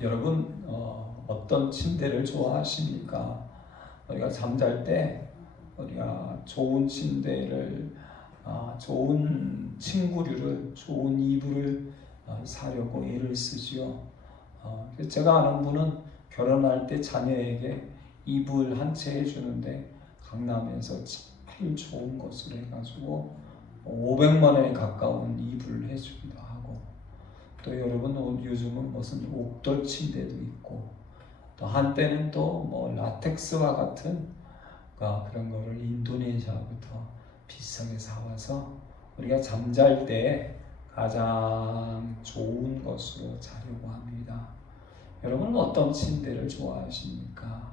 여러분 어떤 침대를 좋아하십니까? 우리가 잠잘 때 우리가 좋은 침대를 좋은 침구류를 좋은 이불을 사려고 애를 쓰지요. 제가 아는 분은 결혼할 때 자녀에게 이불 한 채 해주는데 강남에서 제일 좋은 것으로 해가지고 500만 원에 가까운 이불을 해주기도 하고, 또 여러분 요즘은 무슨 옥돌 침대도 있고, 또 한때는 또 뭐 라텍스와 같은 그런 거를 인도네시아부터 비싸게 사와서 우리가 잠잘 때 가장 좋은 것으로 자려고 합니다. 여러분은 어떤 침대를 좋아하십니까?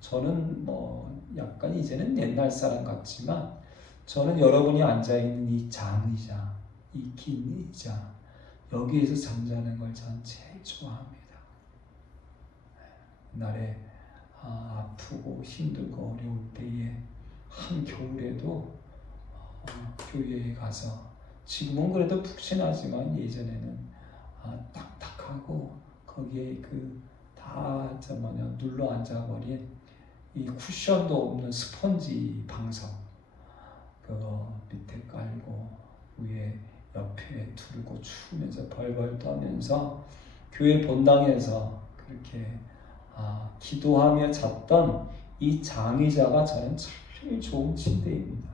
저는 뭐 약간 이제는 옛날 사람 같지만 저는 여러분이 앉아있는 이 장의자, 이 긴 의자, 여기에서 잠자는 걸 전 제일 좋아합니다. 날에 아프고 힘들고 어려울 때에 한겨울에도 교회에 가서, 지금은 그래도 푹신하지만 예전에는 딱딱하고 거기에 눌러 앉아버린 이 쿠션도 없는 스펀지 방석, 그거 밑에 깔고 위에 옆에 두르고 추우면서 벌벌 떠면서 교회 본당에서 그렇게 기도하며 잤던 이 장의자가 저는 제일 좋은 침대입니다.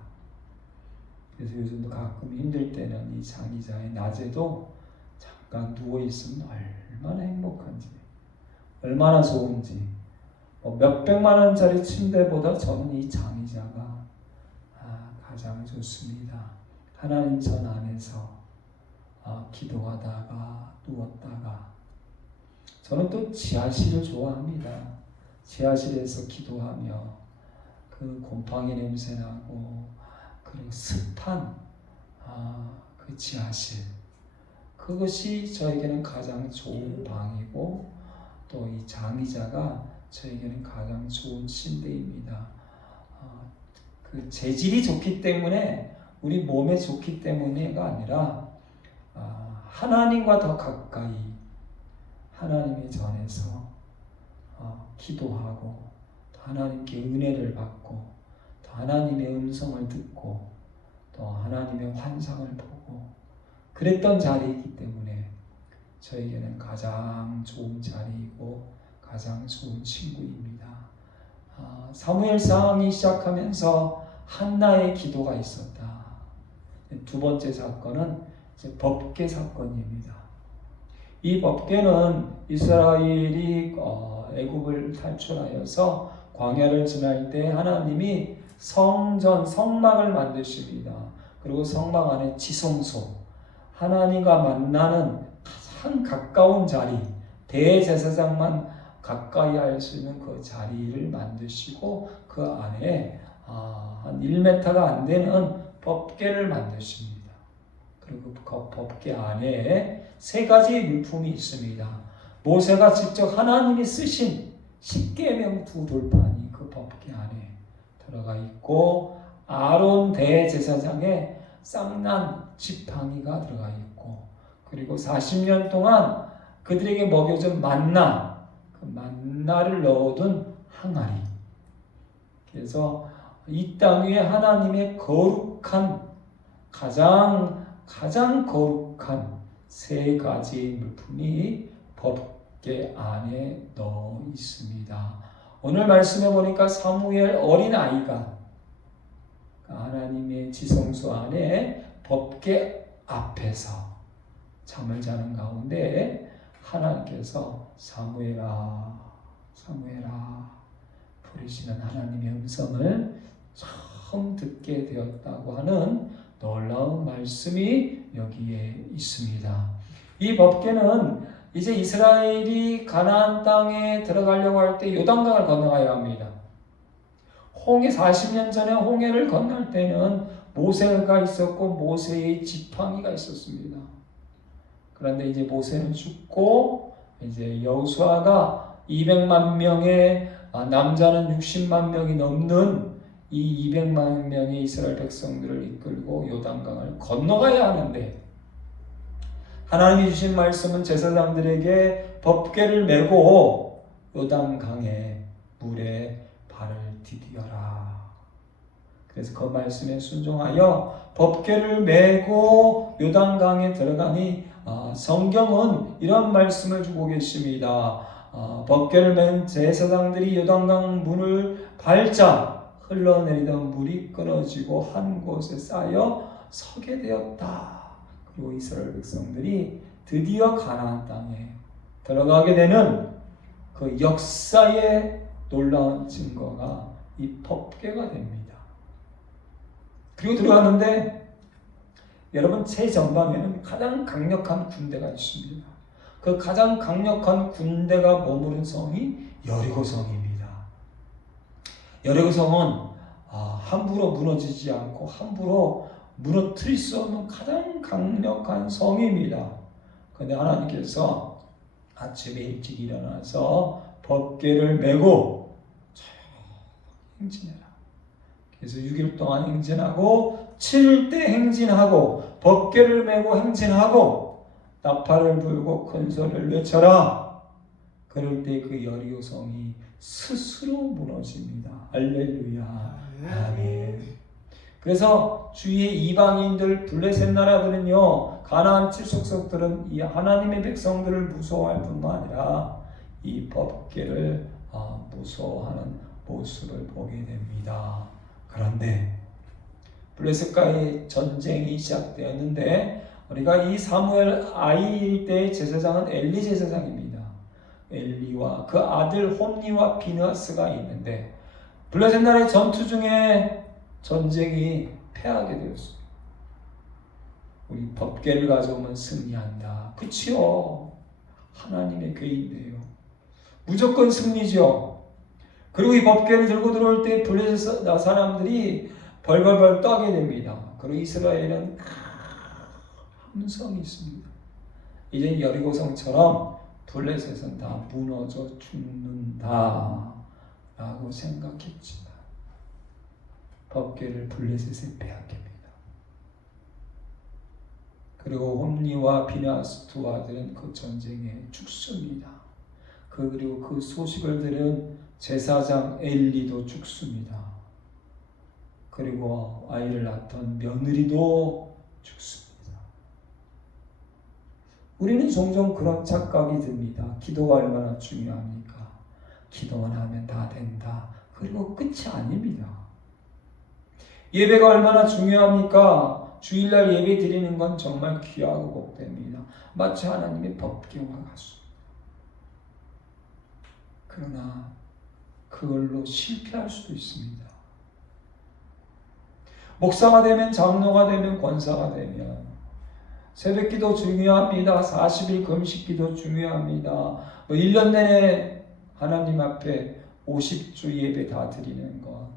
그래서 요즘도 가끔 힘들 때는 이 장의자에 낮에도 잠깐 누워있으면 얼마나 행복한지, 얼마나 좋은지, 몇백만 원짜리 침대보다 저는 이 장의자가 가장 좋습니다. 하나님 전 안에서 기도하다가 누웠다가, 저는 또 지하실을 좋아합니다. 지하실에서 기도하며 그 곰팡이 냄새 나고 그리고 습한 그 지하실, 그것이 저에게는 가장 좋은 방이고, 또 이 장의자가 저에게는 가장 좋은 침대입니다. 그 재질이 좋기 때문에, 우리 몸에 좋기 때문에가 아니라 하나님과 더 가까이 하나님의 전에서 기도하고 또 하나님께 은혜를 받고 또 하나님의 음성을 듣고 또 하나님의 환상을 보고 그랬던 자리이기 때문에 저에게는 가장 좋은 자리이고 가장 좋은 친구입니다. 사무엘상이 시작하면서 한나의 기도가 있었다. 두 번째 사건은 이제 법궤 사건입니다. 이 법궤는 이스라엘이 애굽을 탈출하여서 광야를 지날 때 하나님이 성막을 만드십니다. 그리고 성막 안에 지성소, 하나님과 만나는 가장 가까운 자리, 대제사장만 가까이 할 수 있는 그 자리를 만드시고 그 안에 한 1m가 안 되는 법궤를 만드십니다. 그리고 그 법궤 안에 3가지 물품이 있습니다. 모세가 직접 하나님이 쓰신 십계명 2돌판이 그 법궤 안에 들어가 있고, 아론 대제사장의 쌍난 지팡이가 들어가 있고, 그리고 40년 동안 그들에게 먹여준 만나, 그 만나를 넣어둔 항아리. 그래서 이 땅 위에 하나님의 거룩한, 가장 거룩한 3가지 물품이 법궤 안에 넣어 있습니다. 오늘 말씀해 보니까 사무엘 어린아이가 하나님의 지성소 안에 법궤 앞에서 잠을 자는 가운데 하나님께서 사무엘아 부르시는 하나님의 음성을 처음 듣게 되었다고 하는 놀라운 말씀이 여기에 있습니다. 이 법궤는 이제 이스라엘이 가나안 땅에 들어가려고 할 때 요단강을 건너가야 합니다. 40년 전에 홍해를 건널 때는 모세가 있었고 모세의 지팡이가 있었습니다. 그런데 이제 모세는 죽고 이제 여호수아가 200만 명의 남자는 60만 명이 넘는 이 200만 명의 이스라엘 백성들을 이끌고 요단강을 건너가야 하는데, 하나님이 주신 말씀은 제사장들에게 법궤를 메고 요단강에 물에 발을 디디어라. 그래서 그 말씀에 순종하여 법궤를 메고 요단강에 들어가니 성경은 이런 말씀을 주고 계십니다. 법궤를 맨 제사장들이 요단강 문을 밟자 흘러내리던 물이 끊어지고 한 곳에 쌓여 서게 되었다. 그리고 이스라엘 백성들이 드디어 가나안 땅에 들어가게 되는 그 역사의 놀라운 증거가 이 법궤가 됩니다. 그리고 들어갔는데 여러분 최전방에는 가장 강력한 군대가 있습니다. 그 가장 강력한 군대가 머무른 성이 여리고성입니다. 여리고성은 함부로 무너지지 않고 함부로 무너뜨릴 수 없는 가장 강력한 성입니다. 그런데 하나님께서 아침에 일찍 일어나서 법궤를 메고 행진해라. 그래서 6일 동안 행진하고 7일 때 행진하고 법궤를 메고 행진하고 나팔을 불고 큰 소리를 외쳐라. 그럴 때 그 여리고성이 스스로 무너집니다. 할렐루야. 아멘. 그래서 주위의 이방인들 블레셋 나라들은요, 가나안 칠속석들은 이 하나님의 백성들을 무서워할 뿐만 아니라 이 법궤를 무서워하는 모습을 보게 됩니다. 그런데 블레셋과의 전쟁이 시작되었는데 우리가 이 사무엘 아이일 때의 제사장은 엘리 제사장입니다. 엘리와 그 아들 홈니와 비느하스가 있는데 블레셋 나라의 전투 중에 전쟁이 패하게 되었습니다. 우리 법궤를 가져오면 승리한다. 그치요? 하나님의 궤인데요. 무조건 승리죠. 그리고 이 법궤를 들고 들어올 때 블레셋 사람들이 벌벌벌 떠게 됩니다. 그리고 이스라엘은 함성이 있습니다. 이제 여리고성처럼 블레셋은 다 무너져 죽는다 라고 생각했지만 법궤를 블레셋에 빼앗깁니다. 그리고 홈리와 비느하스 두 아들은 그 전쟁에 죽습니다. 그리고 그 소식을 들은 제사장 엘리도 죽습니다. 그리고 아이를 낳던 며느리도 죽습니다. 우리는 종종 그런 착각이 듭니다. 기도가 얼마나 중요합니까? 기도만 하면 다 된다. 그리고 끝이 아닙니다. 예배가 얼마나 중요합니까? 주일날 예배 드리는 건 정말 귀하고 복됩니다. 마치 하나님의 법궤와 같습니다. 그러나 그걸로 실패할 수도 있습니다. 목사가 되면, 장로가 되면, 권사가 되면 새벽기도 중요합니다. 40일 금식기도 중요합니다. 1년 내내 하나님 앞에 50주 예배 다 드리는 것,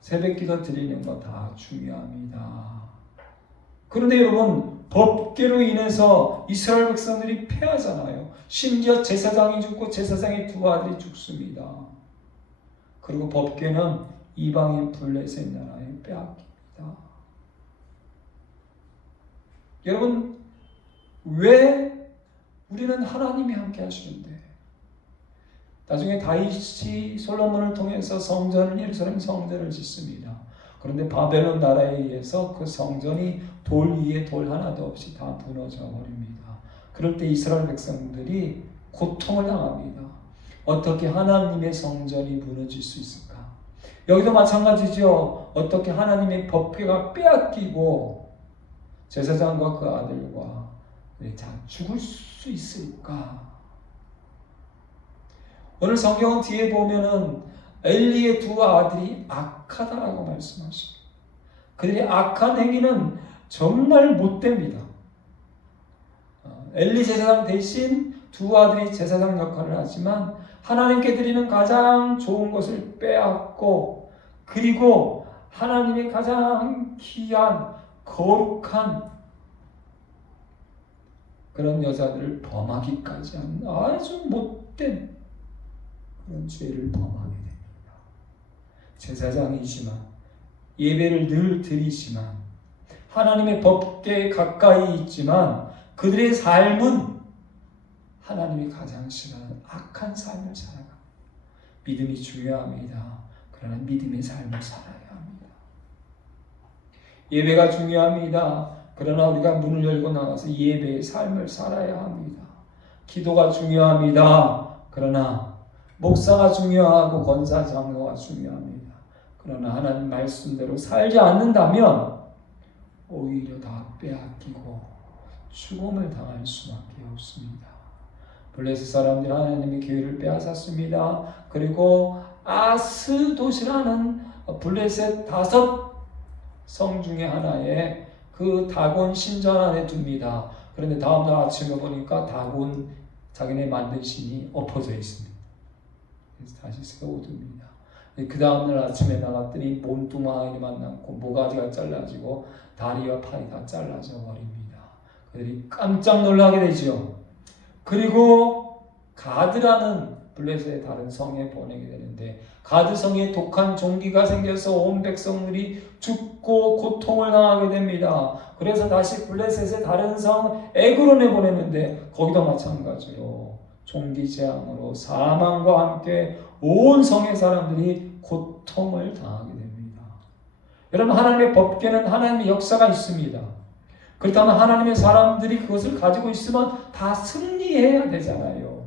새벽기도 드리는 것 다 중요합니다. 그런데 여러분, 법궤로 인해서 이스라엘 백성들이 패하잖아요. 심지어 제사장이 죽고 제사장의 두 아들이 죽습니다. 그리고 법궤는 이방인 블레셋 나라에 빼앗깁니다. 여러분, 왜 우리는 하나님이 함께 하시는데 나중에 다윗이 솔로몬을 통해서 성전을, 예루살렘 성전을 짓습니다. 그런데 바벨론 나라에 의해서 그 성전이 돌 위에 돌 하나도 없이 다 무너져 버립니다. 그럴 때 이스라엘 백성들이 고통을 당합니다. 어떻게 하나님의 성전이 무너질 수 있을까? 여기도 마찬가지죠. 어떻게 하나님의 법궤가 빼앗기고 제사장과 그 아들과 다 죽을 수 있을까? 오늘 성경은 뒤에 보면은 엘리의 두 아들이 악하다라고 말씀하십니다. 그들이 악한 행위는 정말 못됩니다. 엘리 제사장 대신 두 아들이 제사장 역할을 하지만 하나님께 드리는 가장 좋은 것을 빼앗고, 그리고 하나님의 가장 귀한 거룩한 그런 여자들을 범하기까지 하는 아주 못된 그런 죄를 범하게 됩니다. 제사장이지만, 예배를 늘 드리지만, 하나님의 법궤에 가까이 있지만 그들의 삶은 하나님이 가장 싫어하는 악한 삶을 살아가. 믿음이 중요합니다. 그러나 믿음의 삶을 살아야 합니다. 예배가 중요합니다. 그러나 우리가 문을 열고 나가서 예배의 삶을 살아야 합니다. 기도가 중요합니다. 그러나 목사가 중요하고 권사 장로가 중요합니다. 그러나 하나님 말씀대로 살지 않는다면 오히려 다 빼앗기고 죽음을 당할 수밖에 없습니다. 블레셋 사람들이 하나님의 기회를 빼앗았습니다. 그리고 아스 도시라는 블레셋 5 성 중에 하나에 그 다곤 신전 안에 둡니다. 그런데 다음날 아침에 보니까 다곤 자기네 만든 신이 엎어져 있습니다. 그래서 다시 세워둡니다. 그 다음날 아침에 나갔더니 몸뚱아리만 남고 모가지가 잘라지고 다리와 팔이 다 잘라져 버립니다. 그들이 깜짝 놀라게 되죠. 그리고 가드라는 블레셋의 다른 성에 보내게 되는데 가드 성에 독한 종기가 생겨서 온 백성들이 죽고 고통을 당하게 됩니다. 그래서 다시 블레셋의 다른 성 에그론에 보내는데 거기도 마찬가지로 종기 재앙으로 사망과 함께 온 성의 사람들이 고통을 당하게 됩니다. 여러분, 하나님의 법궤는 하나님의 역사가 있습니다. 그렇다면 하나님의 사람들이 그것을 가지고 있으면 다 승리해야 되잖아요.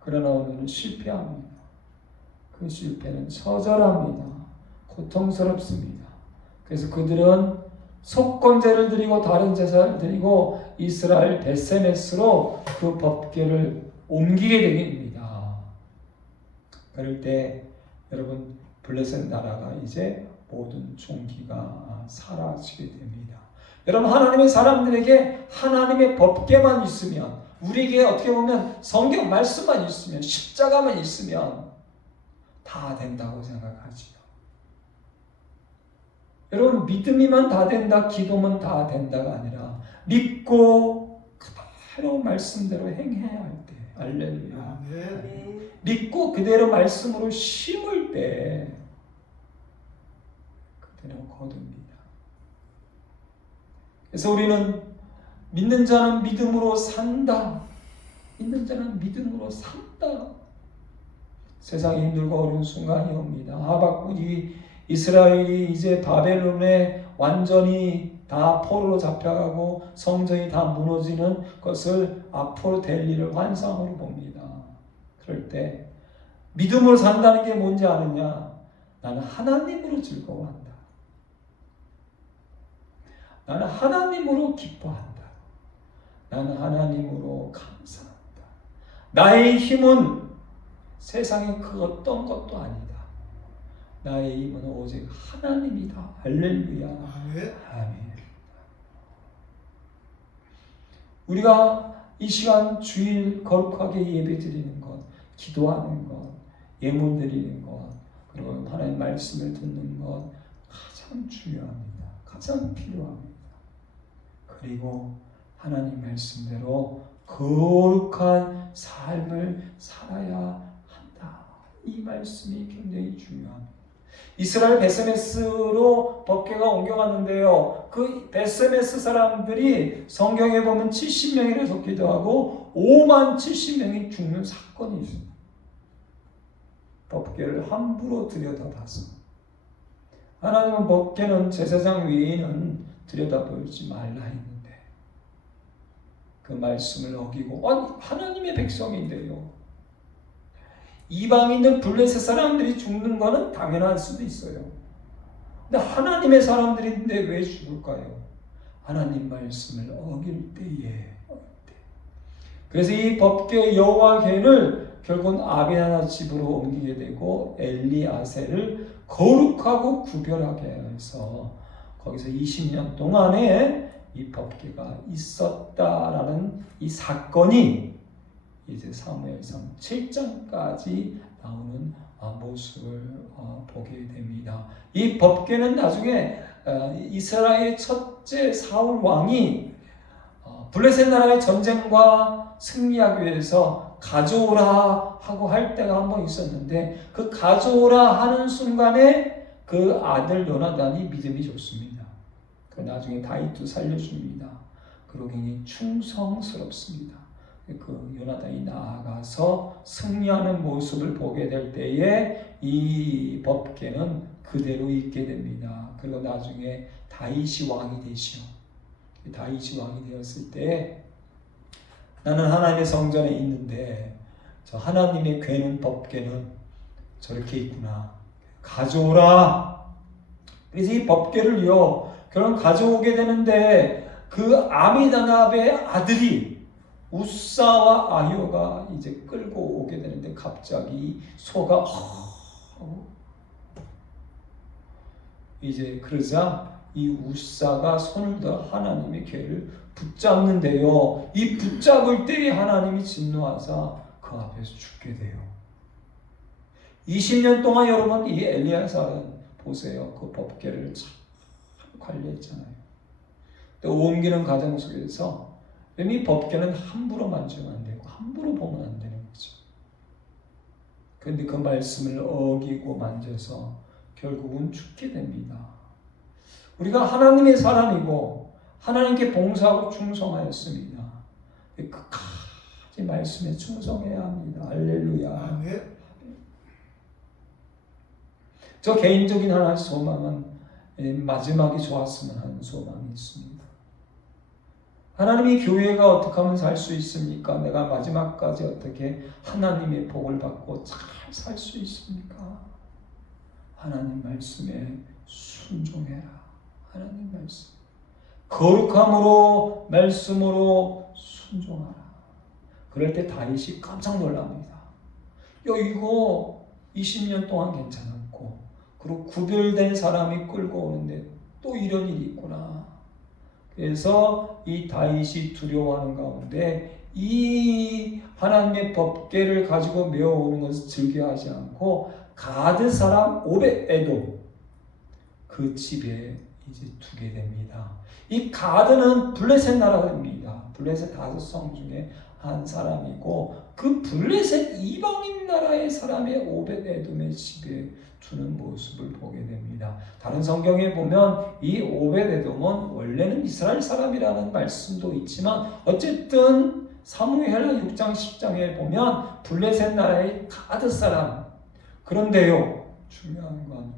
그러나 오늘은 실패합니다. 그 실패는 처절합니다. 고통스럽습니다. 그래서 그들은 속건제를 드리고 다른 제사를 드리고 이스라엘 베세메스로 그 법궤를 옮기게 됩니다. 그럴 때 여러분, 블레셋 나라가 이제 모든 종기가 사라지게 됩니다. 여러분, 하나님의 사람들에게 하나님의 법궤만 있으면, 우리에게 어떻게 보면 성경 말씀만 있으면, 십자가만 있으면 다 된다고 생각하지요. 여러분, 믿음이만 다 된다, 기도만 다 된다가 아니라 믿고 그대로 말씀대로 행해야 할 때, 할렐루야. 믿고 그대로 말씀으로 심을 때 그대로 거둡니다. 그래서 우리는 믿는 자는 믿음으로 산다. 믿는 자는 믿음으로 산다. 세상이 힘들고 어려운 순간이 옵니다. 하박국이 이스라엘이 이제 바벨론에 완전히 다 포로로 잡혀가고 성전이 다 무너지는 것을 앞으로 될 일을 환상으로 봅니다. 그럴 때 믿음으로 산다는 게 뭔지 아느냐? 나는 하나님으로 즐거워한다. 나는 하나님으로 기뻐한다. 나는 하나님으로 감사한다. 나의 힘은 세상의 그 어떤 것도 아니다. 나의 힘은 오직 하나님이다. 할렐루야. 아멘. 우리가 이 시간 주일 거룩하게 예배 드리는 것, 기도하는 것, 예물 드리는 것, 그리고 하나님의 말씀을 듣는 것 가장 중요합니다. 가장 필요합니다. 그리고 하나님 말씀대로 거룩한 삶을 살아야 한다. 이 말씀이 굉장히 중요합니다. 이스라엘 베세메스로 법궤가 옮겨갔는데요. 그 베세메스 사람들이 성경에 보면 70명이라 적기도 하고 5만 70명이 죽는 사건이 있습니다. 법궤를 함부로 들여다봐서. 하나님은 법궤는 제사장 외에는 들여다보지 말라 했는데 그 말씀을 어기고, 아니 하나님의 백성인데요. 이방인들 블레셋 사람들이 죽는 거는 당연할 수도 있어요. 근데 하나님의 사람들인데 왜 죽을까요? 하나님 말씀을 어길 때에. 그래서 이 법궤 여호와궤를 결국은 아비나답 집으로 옮기게 되고 엘리아셀을 거룩하고 구별하게 해서 거기서 20년 동안에 이 법궤가 있었다라는 이 사건이 이제 사무엘상 7장까지 나오는 모습을 보게 됩니다. 이 법궤는 나중에 이스라엘의 첫째 사울 왕이 블레셋 나라의 전쟁과 승리하기 위해서 가져오라 하고 할 때가 한 번 있었는데 그 가져오라 하는 순간에 그 아들 요나단이 믿음이 좋습니다. 그 나중에 다윗도 살려줍니다. 그리고 굉장히 충성스럽습니다. 그 요나단이 나아가서 승리하는 모습을 보게 될 때에 이 법궤는 그대로 있게 됩니다. 그리고 나중에 다윗이 왕이 되시오. 다윗이 왕이 되었을 때 나는 하나님의 성전에 있는데 저 하나님의 궤는 법궤는 저렇게 있구나. 가져오라. 그래서 이 법궤를요, 결국 가져오게 되는데 그 아미다답의 아들이 우사와 아효가 이제 끌고 오게 되는데 갑자기 소가 이제 그러자 이 우사가 손을 들어 하나님의 궤를 붙잡는데요. 이 붙잡을 때에 하나님이 진노하사 그 앞에서 죽게 돼요. 20년 동안 여러분 이 엘리야살은 보세요. 그 법궤를 잘 관리했잖아요. 또 옮기는 과정 속에서 이 법궤는 함부로 만지면 안 되고 함부로 보면 안 되는 거죠. 그런데 그 말씀을 어기고 만져서 결국은 죽게 됩니다. 우리가 하나님의 사람이고 하나님께 봉사하고 충성하였습니다. 끝까지 말씀에 충성해야 합니다. 할렐루야. 저 개인적인 하나의 소망은 마지막이 좋았으면 하는 소망이 있습니다. 하나님이 교회가 어떻게 하면 살 수 있습니까? 내가 마지막까지 어떻게 하나님의 복을 받고 잘 살 수 있습니까? 하나님 말씀에 순종해라. 하나님 말씀. 거룩함으로 말씀으로 순종하라. 그럴 때 다윗이 깜짝 놀랍니다. 이거 20년 동안 괜찮았고 그리고 구별된 사람이 끌고 오는데 또 이런 일이 있구나. 그래서 이 다윗이 두려워하는 가운데 이 하나님의 법궤를 가지고 메어오는 것을 즐겨하지 않고 가드 사람 오벳에돔 그 집에 이제 두게 됩니다. 이 가드는 블레셋 나라입니다. 블레셋 5성 중에 한 사람이고 그 블레셋 이방인 나라의 사람의 오벳에돔의 집에 두는 모습을 보게 됩니다. 다른 성경에 보면 이 오벳에돔은 원래는 이스라엘 사람이라는 말씀도 있지만 어쨌든 사무엘하 6장 10장에 보면 블레셋 나라의 가드 사람. 그런데요, 중요한 건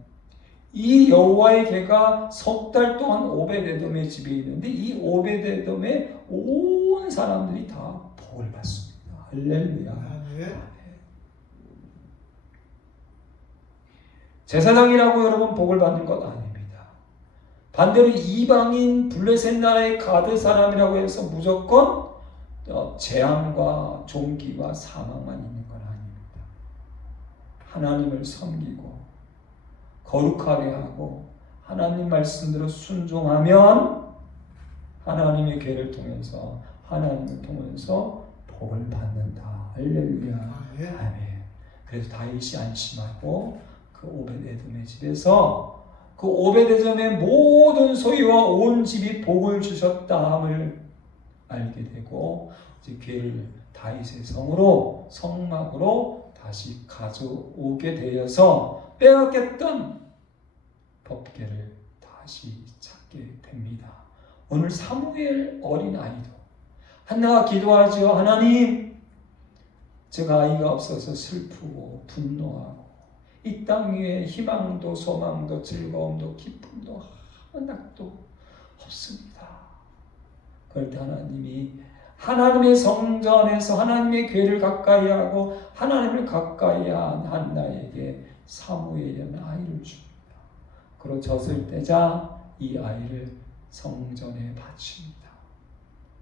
이 여호와의 궤가 석 달 동안 오벳에돔의 집에 있는데 이 오벳에돔의 온 사람들이 다 복을 받습니다. 할렐루야. 제사장이라고 여러분 복을 받는 것 아닙니다. 반대로 이방인 블레셋 나라의 가드 사람이라고 해서 무조건 재앙과 종기와 사망만 있는 건 아닙니다. 하나님을 섬기고 거룩하게 하고 하나님 말씀대로 순종하면 하나님의 궤를 통해서 하나님을 통해서 복을 받는다. 할렐루야. 아멘. 그래서 다윗이 안심하고 그 오벳에돔의 집에서 그 오벳에돔의 모든 소유와 온 집이 복을 주셨다함을 알게 되고 이제 궤를 다윗의 성으로 성막으로 다시 가져오게 되어서 빼앗겼던 법궤를 다시 찾게 됩니다. 오늘 사무엘 어린아이도 한나가 기도하죠. 하나님, 제가 아이가 없어서 슬프고 분노하고 이 땅 위에 희망도 소망도 즐거움도 기쁨도 하나도 없습니다. 그럴 때 하나님이 하나님의 성전에서 하나님의 궤를 가까이 하고 하나님을 가까이 한 한나에게 사무엘이라는 아이를 줍니다. 그리고 젖을 떼자 이 아이를 성전에 바칩니다.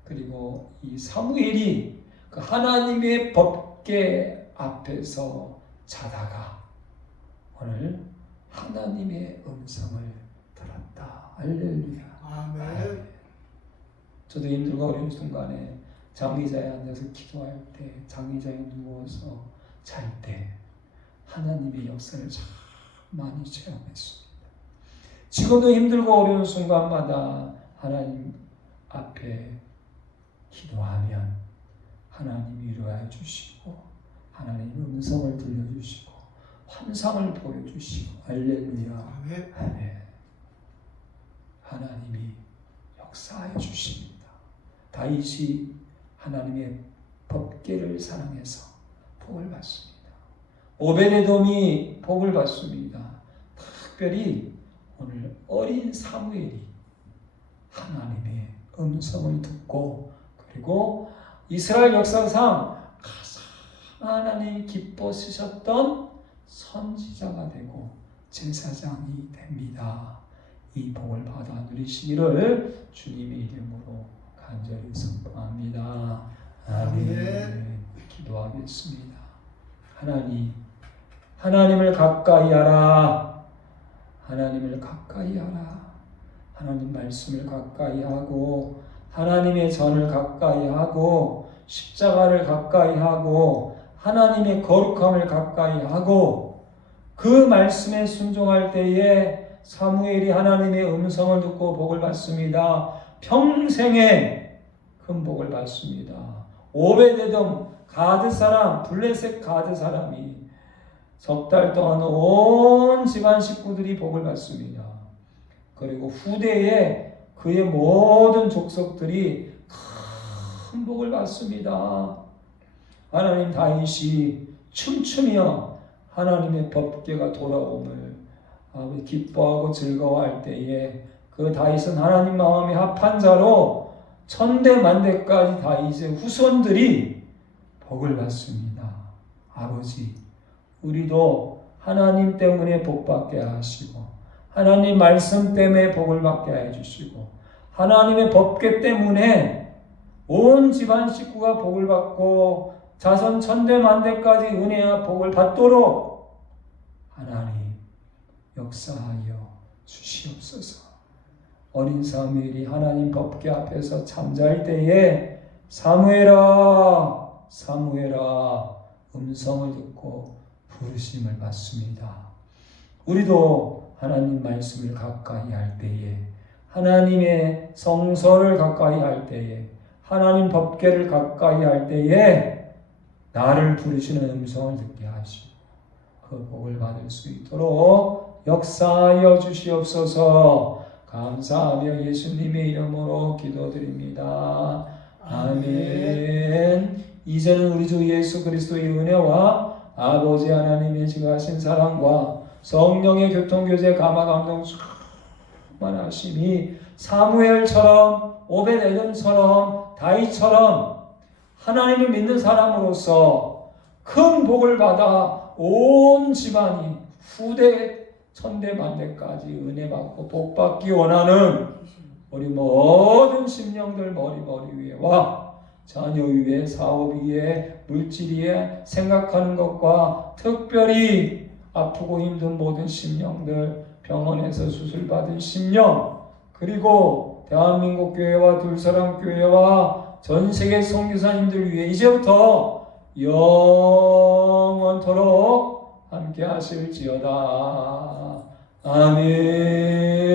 그리고 이 사무엘이 그 하나님의 법궤 앞에서 자다가 오늘 하나님의 음성을 들었다. 할렐루야. 아멘. 저도 힘들고 어려운 순간에 장의자에 앉아서 기도할 때, 장의자에 누워서 잘 때 하나님의 역사를 참 많이 체험했습니다. 지금도 힘들고 어려운 순간마다 하나님 앞에 기도하면 하나님이 위로해 주시고 하나님의 음성을 들려주시고 환상을 보여주시고 할렐루야. 아멘. 하나님이 역사해 주십니다. 다윗이 하나님의 법궤를 사랑해서 복을 받습니다. 오베데돔이 복을 받습니다. 특별히 오늘 어린 사무엘이 하나님의 음성을 듣고 그리고 이스라엘 역사상 가장 하나님이 기뻐하셨던 선지자가 되고 제사장이 됩니다. 이 복을 받아 누리시기를 주님의 이름으로 간절히 선포합니다. 아멘. 기도하겠습니다. 하나님을 가까이 하라. 하나님을 가까이 하라. 하나님 말씀을 가까이 하고 하나님의 전을 가까이 하고 십자가를 가까이 하고 하나님의 거룩함을 가까이 하고 그 말씀에 순종할 때에 사무엘이 하나님의 음성을 듣고 복을 받습니다. 평생에 큰 복을 받습니다. 오베데돔 가드 사람 블레셋 가드 사람이 석 달 동안 온 집안 식구들이 복을 받습니다. 그리고 후대에 그의 모든 족속들이 큰 복을 받습니다. 하나님 다윗이 춤추며 하나님의 법궤가 돌아옴을 기뻐하고 즐거워할 때에 그 다윗은 하나님 마음이 합한 자로 천대만대까지 다윗의 후손들이 복을 받습니다. 아버지, 우리도 하나님 때문에 복받게 하시고 하나님 말씀 때문에 복을 받게 해주시고 하나님의 법궤 때문에 온 집안 식구가 복을 받고 자손 천대만대까지 은혜와 복을 받도록 하나님 역사하여 주시옵소서. 어린 사무엘이 하나님 법궤 앞에서 잠잘 때에 사무엘아 사무엘아 음성을 듣고 부르심을 받습니다. 우리도 하나님 말씀을 가까이 할 때에 하나님의 성서를 가까이 할 때에 하나님 법궤를 가까이 할 때에 나를 부르시는 음성을 듣게 하시고 그 복을 받을 수 있도록 역사하여 주시옵소서. 감사하며 예수님의 이름으로 기도드립니다. 아멘. 이제는 우리 주 예수 그리스도의 은혜와 아버지 하나님의 지극하신 사랑과 성령의 교통교제 감화 감동 충만하심이 사무엘처럼 오벳에돔처럼 다윗처럼 하나님을 믿는 사람으로서 큰 복을 받아 온 집안이 후대 천대만대까지 은혜 받고 복 받기 원하는 우리 모든 심령들 머리 위에와 자녀 위에 사업 위에 물질 위에 생각하는 것과 특별히 아프고 힘든 모든 심령들 병원에서 수술받은 심령 그리고 대한민국 교회와 둘사랑교회와 전세계 선교사님들 위해 이제부터 영원토록 함께 하실지어다. 아멘.